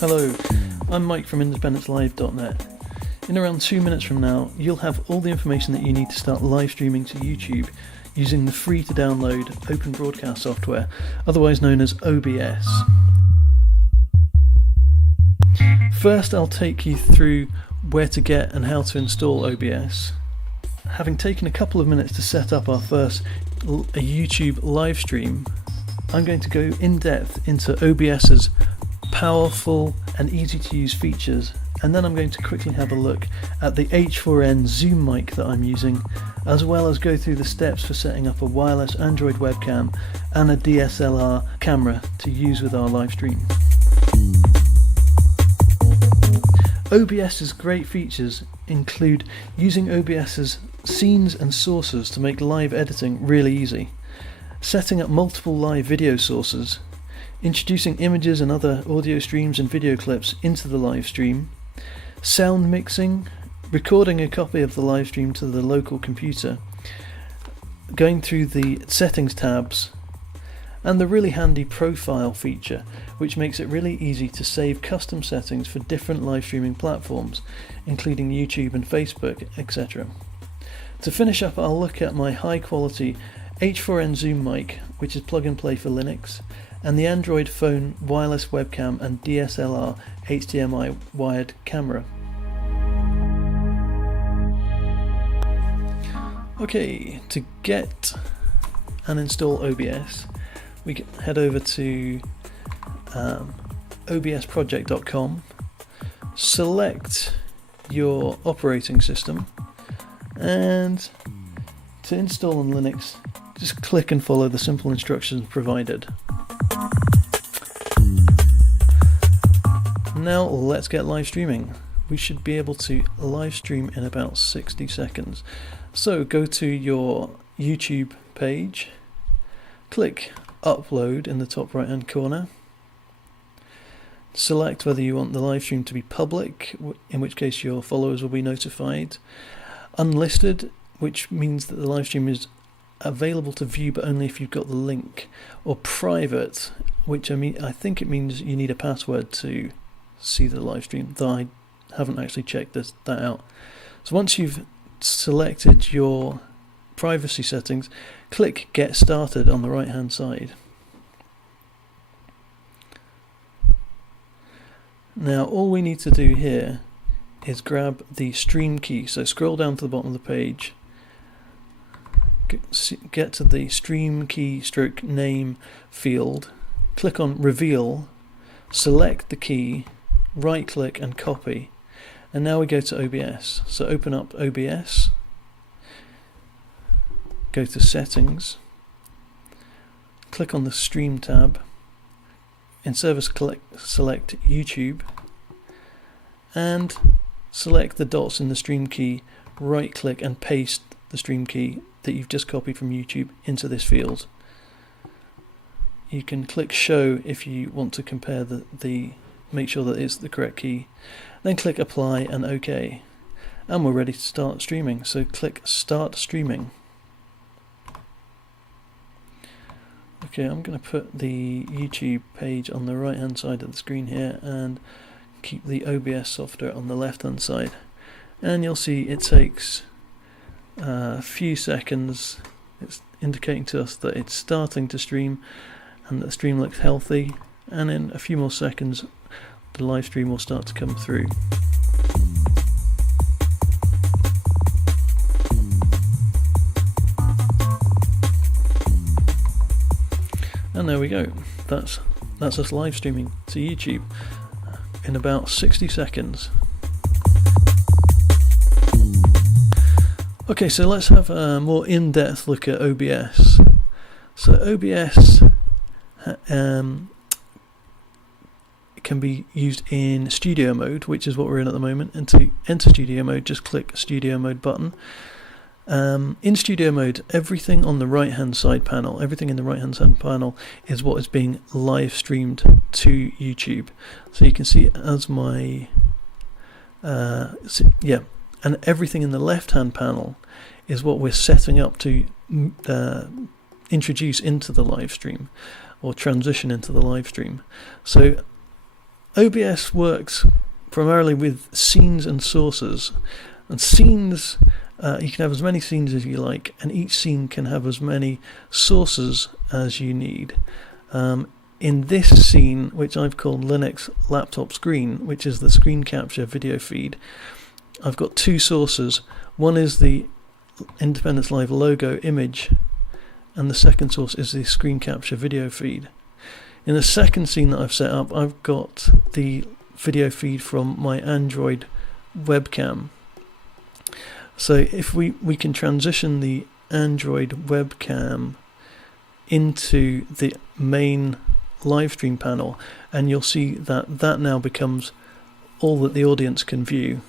Hello, I'm Mike from independencelive.net. In around 2 minutes from now, you'll have all the information that you need to start live streaming to YouTube using the free to download open broadcast software, otherwise known as OBS. First, I'll take you through where to get and how to install OBS. Having taken a couple of minutes to set up our first YouTube live stream, I'm going to go in depth into OBS's powerful and easy to use features, and then I'm going to quickly have a look at the H4n Zoom mic that I'm using, as well as go through the steps for setting up a wireless Android webcam and a DSLR camera to use with our live stream. OBS's great features include using OBS's scenes and sources to make live editing really easy, setting up multiple live video sources, introducing images and other audio streams and video clips into the live stream, sound mixing, recording a copy of the live stream to the local computer, going through the settings tabs, and the really handy profile feature, which makes it really easy to save custom settings for different live streaming platforms, including YouTube and Facebook, etc. To finish up, I'll look at my high quality H4n Zoom mic, which is plug and play for Linux, and the Android phone wireless webcam and DSLR HDMI wired camera. Okay, to get and install OBS, we can head over to obsproject.com, select your operating system, and to install on Linux, just click and follow the simple instructions provided. Now let's get live streaming. We should be able to live stream in about 60 seconds. So go to your YouTube page, click upload in the top right hand corner, select whether you want the live stream to be public, in which case your followers will be notified, unlisted, which means that the live stream is available to view but only if you've got the link, or private, which I think it means you need a password to see the live stream, though I haven't actually checked that out. So once you've selected your privacy settings, click Get Started on the right hand side. Now all we need to do here is grab the stream key, so scroll down to the bottom of the page, get to the stream key stroke name field, click on reveal, select the key, right click and copy, and now we go to OBS. So open up OBS, go to settings, click on the stream tab, in service select YouTube, and select the dots in the stream key, right click and paste the stream key that you've just copied from YouTube into this field. You can click show if you want to compare make sure that it's the correct key, then click apply and OK, and we're ready to start streaming. So click start streaming. Okay, I'm going to put the YouTube page on the right hand side of the screen here and keep the OBS software on the left hand side, and you'll see it takes a few seconds. It's indicating to us that it's starting to stream and that the stream looks healthy, and in a few more seconds the live stream will start to come through. And there we go, that's us live streaming to YouTube in about 60 seconds. Okay, so let's have a more in-depth look at OBS. So OBS can be used in studio mode, which is what we're in at the moment, and to enter studio mode just click studio mode button. In studio mode, everything on the right hand side panel, everything in the right hand side panel is what is being live streamed to YouTube. So you can see as my and everything in the left hand panel is what we're setting up to introduce into the live stream or transition into the live stream. So OBS works primarily with scenes and sources, and scenes, you can have as many scenes as you like, and each scene can have as many sources as you need. In this scene, which I've called Linux laptop screen, which is the screen capture video feed, I've got two sources. One is the Independence Live logo image, and the second source is the screen capture video feed. In the second scene that I've set up, I've got the video feed from my Android webcam. So if we can transition the Android webcam into the main live stream panel, and you'll see that now becomes all that the audience can view.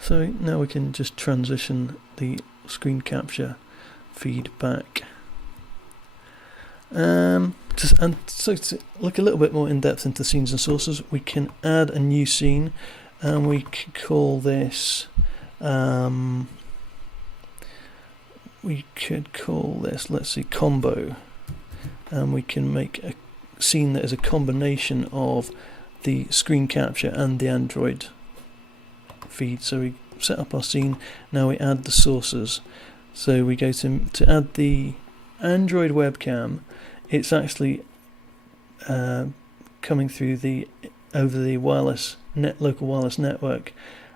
So now we can just transition the screen capture feed back. So to look a little bit more in depth into scenes and sources, we can add a new scene, and we could call this let's see, combo, and we can make a scene that is a combination of the screen capture and the Android feed. So we set up our scene, now we add the sources. So we go to add the Android webcam. It's actually coming through over the local wireless network,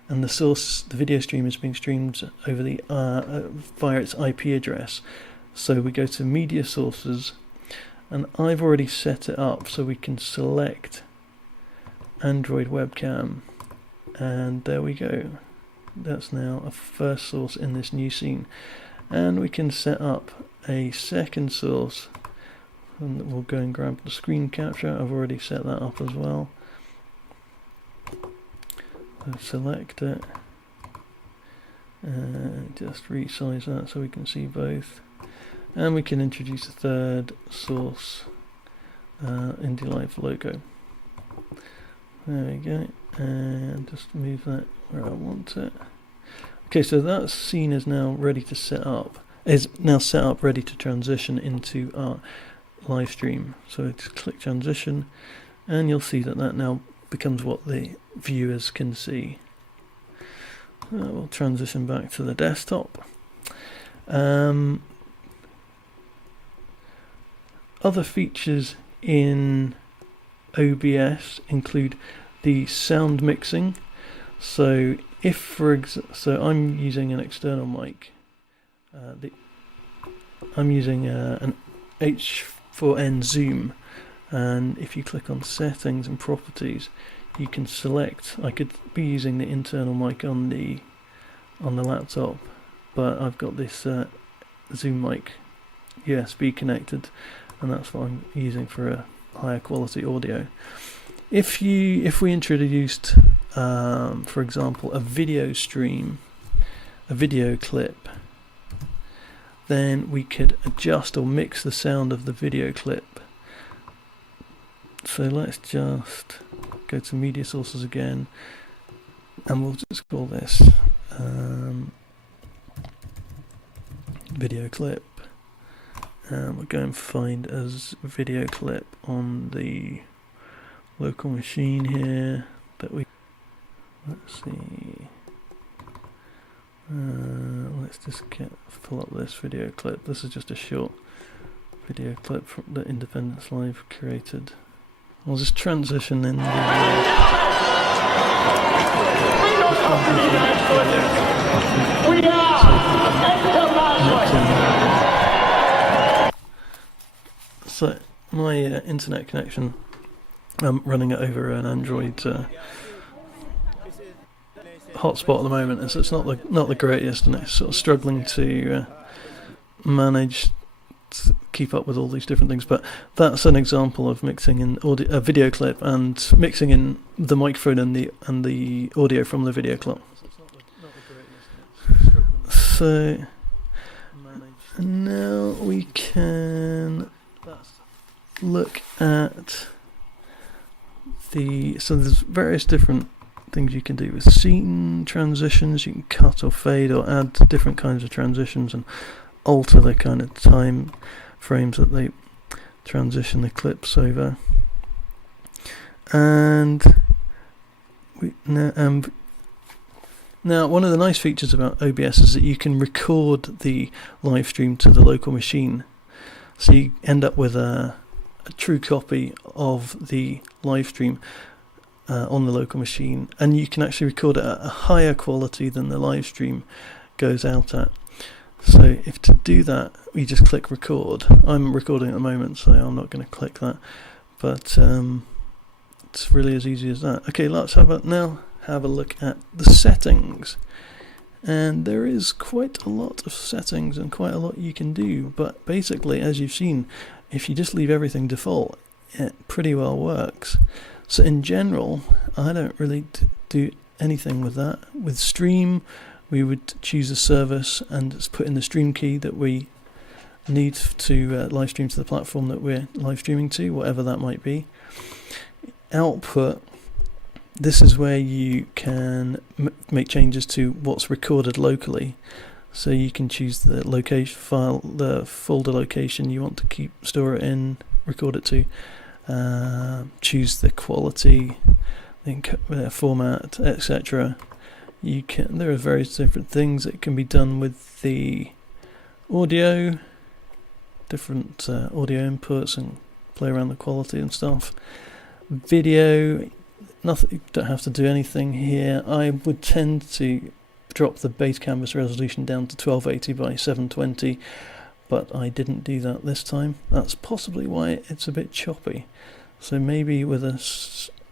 and the source, the video stream, is being streamed over the via its IP address. So we go to media sources, and I've already set it up so we can select Android webcam, and there we go. That's now a first source in this new scene, and we can set up a second source, and we'll go and grab the screen capture. I've already set that up as well. So select it and just resize that so we can see both, and we can introduce a third source, Indie Live logo. There we go, and just move that where I want it. Okay, so that scene is now ready to set up, ready to transition into our live stream. So just click transition, and you'll see that now becomes what the viewers can see. We'll transition back to the desktop. Other features in OBS include the sound mixing. So so I'm using an external mic. I'm using an H4n Zoom, and if you click on settings and properties, you can select. I could be using the internal mic on the laptop, but I've got this Zoom mic USB connected, and that's what I'm using for a higher quality audio. If we introduced, for example, a video stream, a video clip, then we could adjust or mix the sound of the video clip. So let's just go to media sources again, and we'll just call this video clip, and we'll go and find a video clip on the local machine here that let's see, let's just pull up this video clip. This is just a short video clip from the Independence Live created. I'll just transition in So my internet connection, I'm running it over an Android hotspot at the moment, and so it's not the greatest, and it's sort of struggling to manage to keep up with all these different things. But that's an example of mixing in a video clip and mixing in the microphone and the audio from the video clip. So now we can look at so there's various different things you can do with scene transitions. You can cut or fade or add different kinds of transitions and alter the kind of time frames that they transition the clips over. And now one of the nice features about OBS is that you can record the live stream to the local machine, so you end up with a true copy of the live stream on the local machine, and you can actually record it at a higher quality than the live stream goes out at. So if to do that, we just click record. I'm recording at the moment, so I'm not going to click that, but it's really as easy as that. Okay, let's have a look at the settings. And there is quite a lot of settings and quite a lot you can do, but basically, as you've seen, if you just leave everything default, it pretty well works. So in general, I don't really do anything with that. With stream, we would choose a service and put in the stream key that we need to live stream to the platform that we're live streaming to, whatever that might be. Output, this is where you can make changes to what's recorded locally. So you can choose the location file, the folder location you want to store it in, record it to, choose the quality, the format, etc. There are various different things that can be done with the audio, different audio inputs, and play around the quality and stuff. Video, nothing, you don't have to do anything here. I would tend to drop the base canvas resolution down to 1280 by 720, but I didn't do that this time. That's possibly why it's a bit choppy. So maybe with a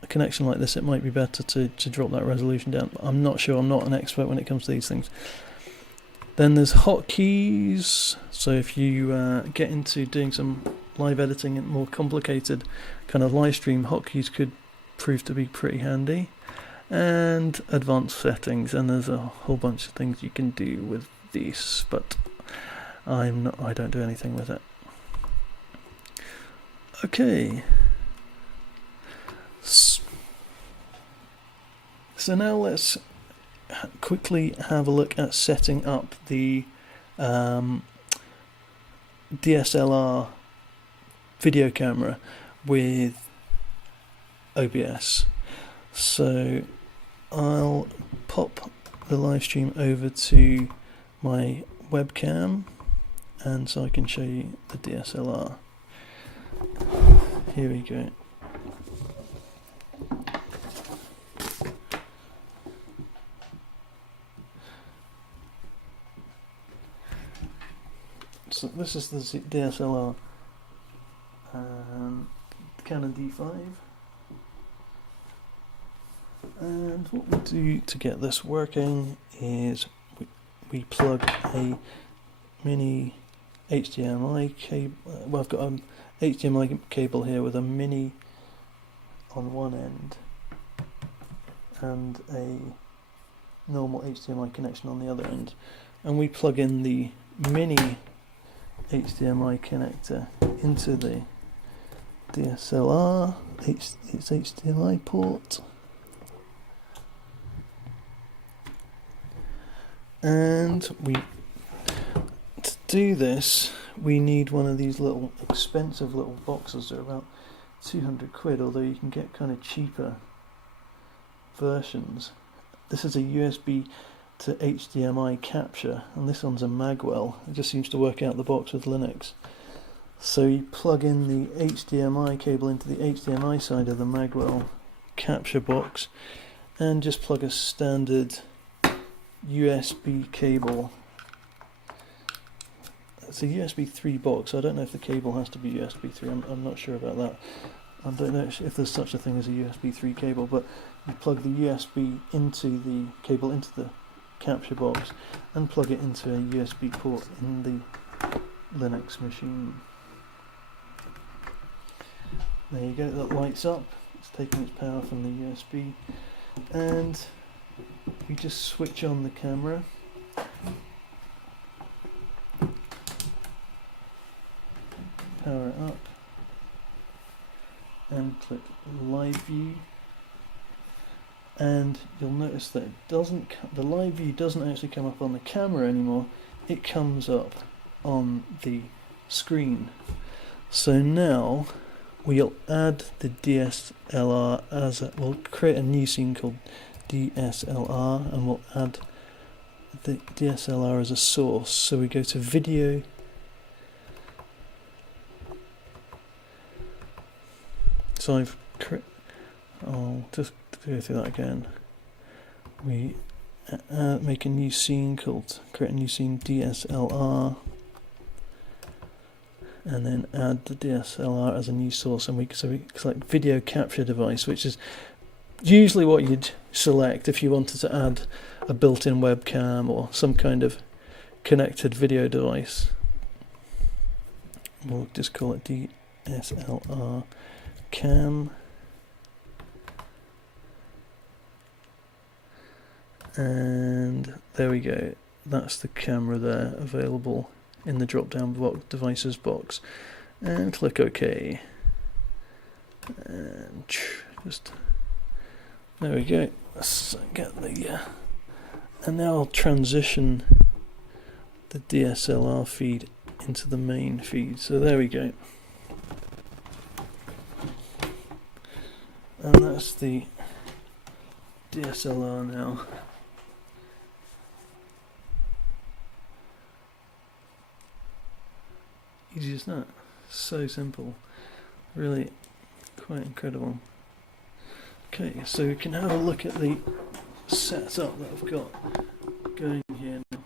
connection like this, it might be better to drop that resolution down. I'm not sure. I'm not an expert when it comes to these things. Then there's hotkeys. So if you get into doing some live editing and more complicated kind of live stream, hotkeys could prove to be pretty handy. And advanced settings, and there's a whole bunch of things you can do with these, but I don't do anything with it. Okay. So now let's quickly have a look at setting up the DSLR video camera with OBS. So I'll pop the live stream over to my webcam, and so I can show you the DSLR. Here we go. So this is the DSLR Canon D5. And what we do to get this working is we plug a mini HDMI cable. Well, I've got an HDMI cable here with a mini on one end and a normal HDMI connection on the other end. And we plug in the mini HDMI connector into the DSLR, its HDMI port. And to do this, we need one of these little expensive little boxes. They're about 200 quid, although you can get kind of cheaper versions. This is a USB to HDMI capture, and this one's a Magwell. It just seems to work out the box with Linux. So you plug in the HDMI cable into the HDMI side of the Magwell capture box, and just plug a standard USB cable. It's a USB 3 box. I don't know if the cable has to be USB 3. I'm not sure about that. I don't know if there's such a thing as a USB 3 cable, but you plug the USB into the cable into the capture box and plug it into a USB port in the Linux machine. There you go, that lights up. It's taking its power from the USB, and we just switch on the camera. Power it up and click live view, and you'll notice that the live view doesn't actually come up on the camera anymore. It comes up on the screen. So now we'll add the DSLR we'll create a new scene called DSLR, and we'll add the DSLR as a source. So we go to video, so I'll just go through that again. We make a new scene called, create a new scene DSLR, and then add the DSLR as a new source, and we select video capture device, which is usually what you'd select if you wanted to add a built-in webcam or some kind of connected video device. We'll just call it DSLR cam, and there we go. That's the camera there, available in the drop-down devices box, and click OK, and just there we go. Let's get the and now I'll transition the DSLR feed into the main feed. So there we go, and that's the DSLR now. Easy as that. So simple. Really quite incredible. Okay, so we can have a look at the setup that I've got going here now.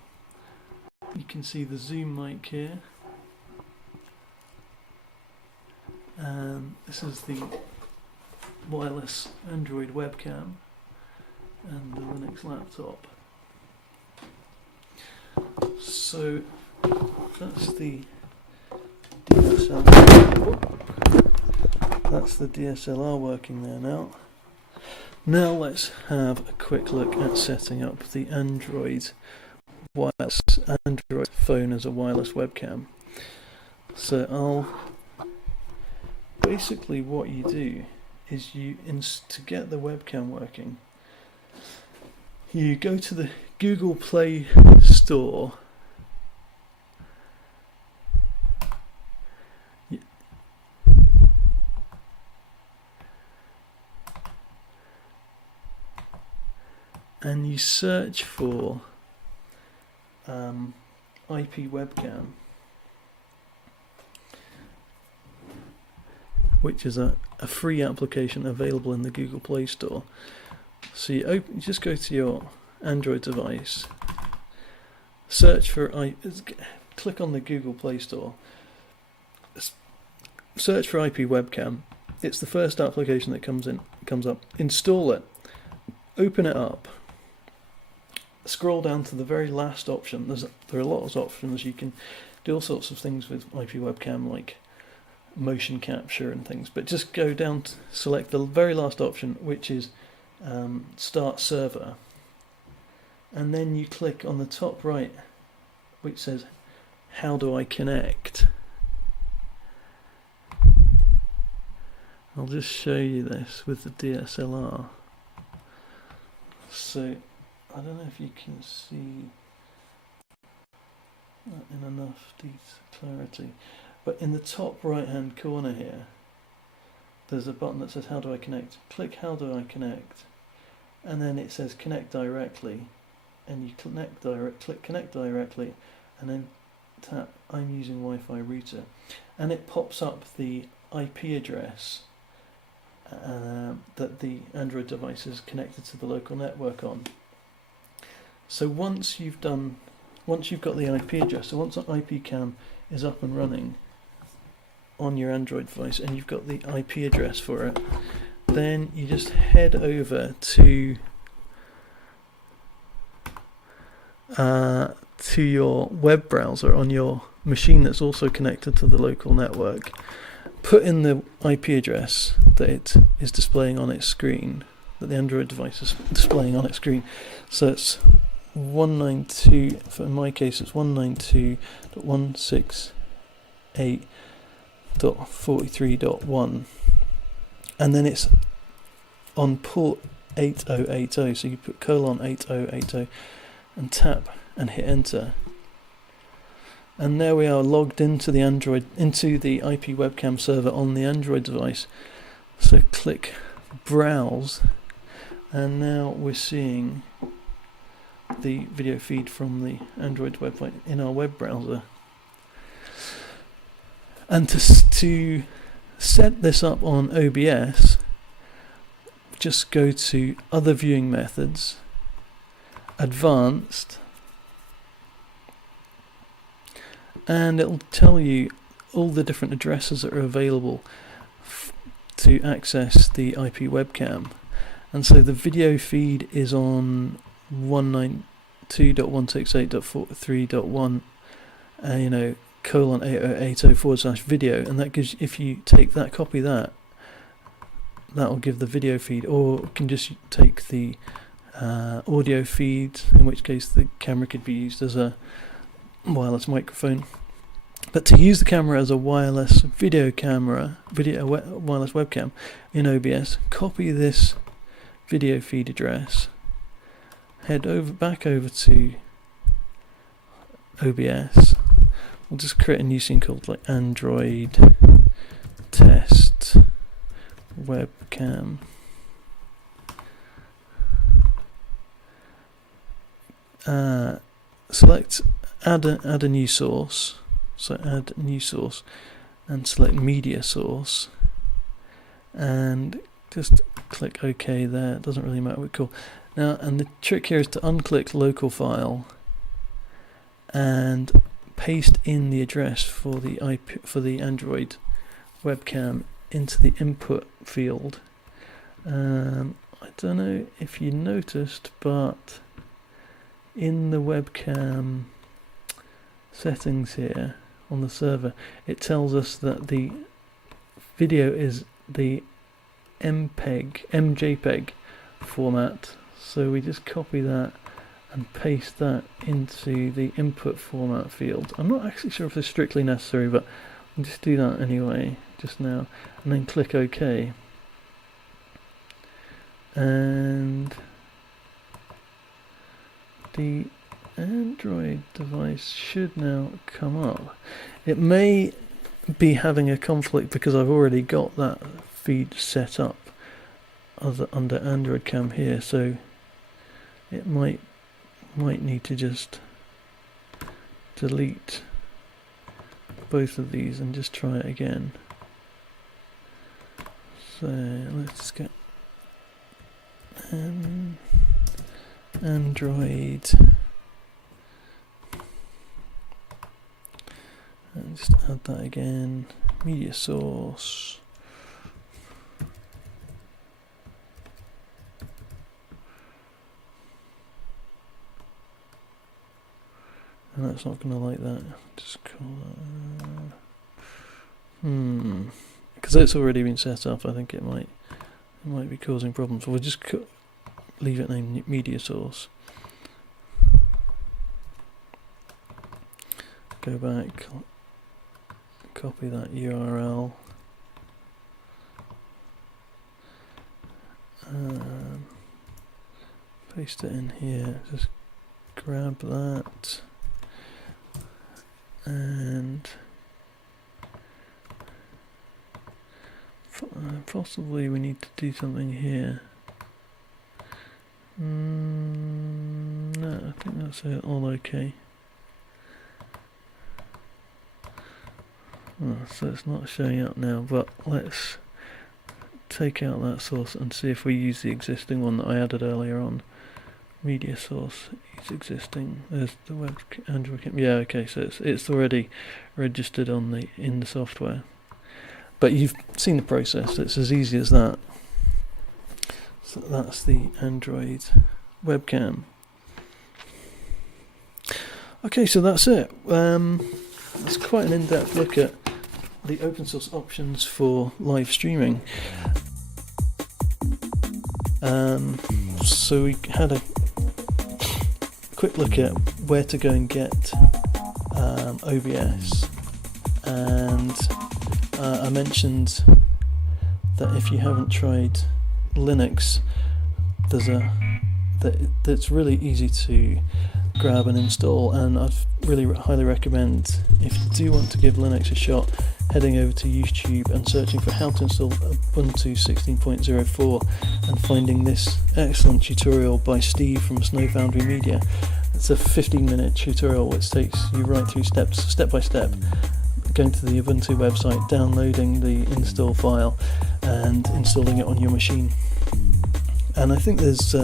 You can see the Zoom mic here. And this is the wireless Android webcam and the Linux laptop. So that's the DSLR working there now. Now let's have a quick look at setting up the Android phone as a wireless webcam. So basically what you do is to get the webcam working, you go to the Google Play Store. And you search for IP webcam, which is a free application available in the Google Play Store. So you just go to your Android device, search for click on the Google Play Store, search for IP webcam. It's the first application that comes up. Install it, open it up. Scroll down to the very last option. There are lots of options. You can do all sorts of things with IP webcam, like motion capture and things, but just go down to select the very last option, which is Start Server, and then you click on the top right, which says How do I connect? I'll just show you this with the DSLR. So I don't know if you can see that in enough clarity, but in the top right hand corner here there's a button that says How do I connect? Click How do I connect, and then it says Connect Directly, and you click Connect Directly, and then tap I'm using Wi-Fi router, and it pops up the IP address that the Android device is connected to the local network on. So once you've got the IP address, so once the IP cam is up and running on your Android device and you've got the IP address for it, then you just head over to your web browser on your machine that's also connected to the local network. Put in the IP address that it is displaying on its screen, that the Android device is displaying on its screen. So it's 192, in my case it's 192.168.43.1, and then it's on port 8080, so you put :8080 and tap and hit enter, And there we are, logged into the IP webcam server on the Android device. So click browse, and now we're seeing the video feed from the Android website in our web browser. And to set this up on OBS, just go to Other Viewing Methods, Advanced, and it'll tell you all the different addresses that are available to access the IP webcam. And so the video feed is on 192.168.3.1 :8080/video, and that gives, if you take that, copy that, that'll give the video feed, or you can just take the audio feed, in which case the camera could be used as a wireless microphone. But to use the camera as a wireless wireless webcam in OBS, copy this video feed address, head back over to OBS. We'll just create a new scene called like Android test webcam. Select add a new source. So add new source and select media source, and just click OK there. It doesn't really matter what we call. Now, and the trick here is to unclick local file and paste in the address for the Android webcam into the input field. I don't know if you noticed, but in the webcam settings here on the server, it tells us that the video is the MJPEG format. So we just copy that and paste that into the input format field. I'm not actually sure if this is strictly necessary, but I'll just do that anyway just now, and then click OK. And the Android device should now come up. It may be having a conflict because I've already got that feed set up under Android Cam here, so it might need to just delete both of these and just try it again. So let's get Android and just add that again, media source, and that's not going to like that. Just call that because it's already been set up. I think it might be causing problems. We'll just leave it named media source. Go back, copy that URL, paste it in here, just grab that, and possibly we need to do something here. No, I think that's all okay. So it's not showing up now, but let's take out that source and see if we use the existing one that I added earlier on. Media source is existing. There's the web Android. Yeah, okay. So it's already registered in the software. But you've seen the process. It's as easy as that. So that's the Android webcam. Okay, so that's it. It's quite an in-depth look at the open source options for live streaming. So we had a quick look at where to go and get OBS, and I mentioned that if you haven't tried Linux, that's really easy to grab and install, and I'd really highly recommend, if you do want to give Linux a shot, heading over to YouTube and searching for how to install Ubuntu 16.04 and finding this excellent tutorial by Steve from Snow Foundry Media. It's a 15-minute tutorial which takes you right through step by step, going to the Ubuntu website, downloading the install file and installing it on your machine. And I think there's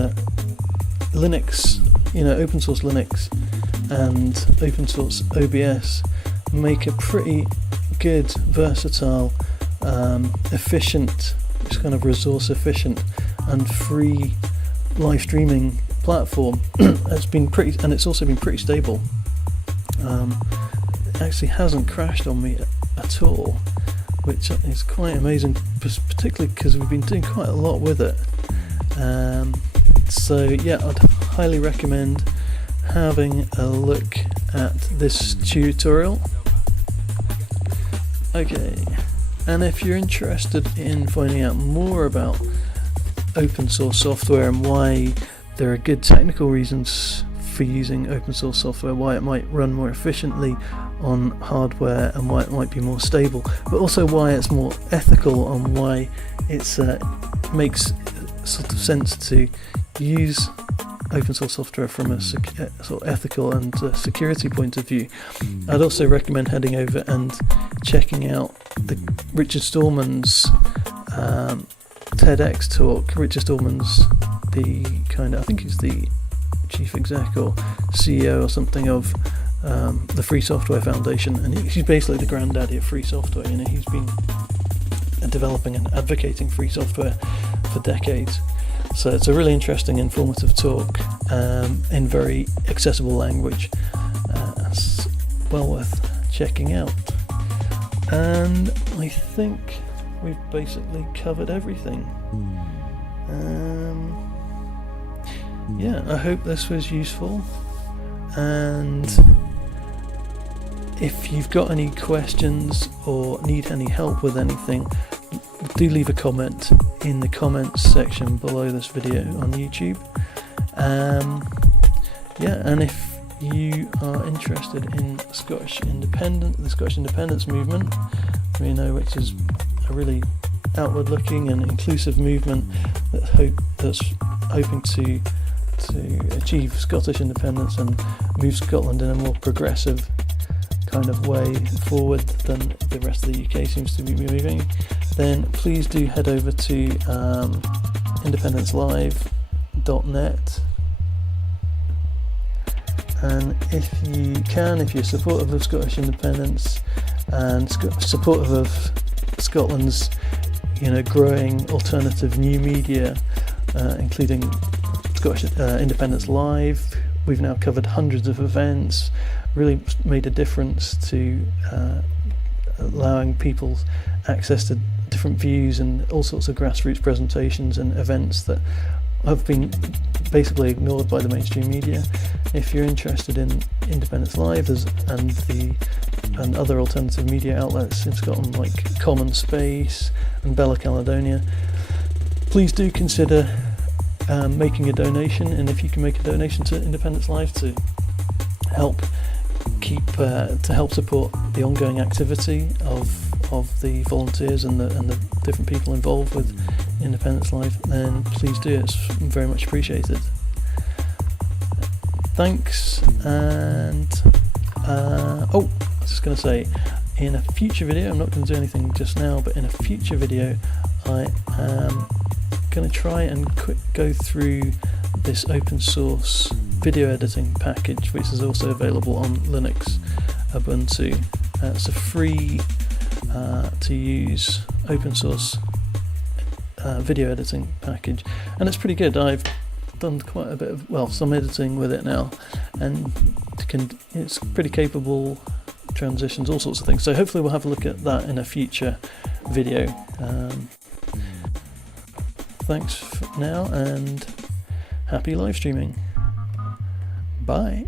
Linux, open source Linux and open source OBS make a pretty good, versatile, efficient, it's kind of resource efficient and free live streaming platform. It's also been pretty stable. It actually hasn't crashed on me at all, which is quite amazing, particularly because we've been doing quite a lot with it. So yeah, I'd highly recommend having a look at this tutorial. Okay, and if you're interested in finding out more about open source software and why there are good technical reasons for using open source software, why it might run more efficiently on hardware and why it might be more stable, but also why it's more ethical and why it makes sort of sense to use open source software from a sort of ethical and security point of view, I'd also recommend heading over and checking out the Richard Stallman's TEDx talk. Richard Stallman's I think he's the chief exec or CEO or something of the Free Software Foundation, and he's basically the granddaddy of free software. He's been developing and advocating free software for decades. So it's a really interesting, informative talk in very accessible language. It's well worth checking out. And I think we've basically covered everything. Yeah, I hope this was useful. And if you've got any questions or need any help with anything, do leave a comment in the comments section below this video on YouTube. And if you are interested in the Scottish independence movement, which is a really outward-looking and inclusive movement that's hoping to achieve Scottish independence and move Scotland in a more progressive kind of way forward than the rest of the UK seems to be moving, then please do head over to independencelive.net, and if you're supportive of Scottish independence and supportive of Scotland's growing alternative new media, including Scottish Independence Live, we've now covered hundreds of events, really made a difference to allowing people access to different views and all sorts of grassroots presentations and events that have been basically ignored by the mainstream media. If you're interested in Independence Live and other alternative media outlets in Scotland like Common Space and Bella Caledonia, please do consider making a donation. And if you can make a donation to Independence Live to help support the ongoing activity of the volunteers and the different people involved with Independence Live, then please do. It's very much appreciated. Thanks. And I was just going to say, in a future video, I'm not going to do anything just now, but in a future video I am going to try and go through this open source video editing package, which is also available on Linux Ubuntu. It's a free to use open source video editing package, and it's pretty good. I've done quite a bit of some editing with it now, and it's pretty capable, transitions, all sorts of things. So hopefully we'll have a look at that in a future video. Thanks for now, and happy live streaming. Bye.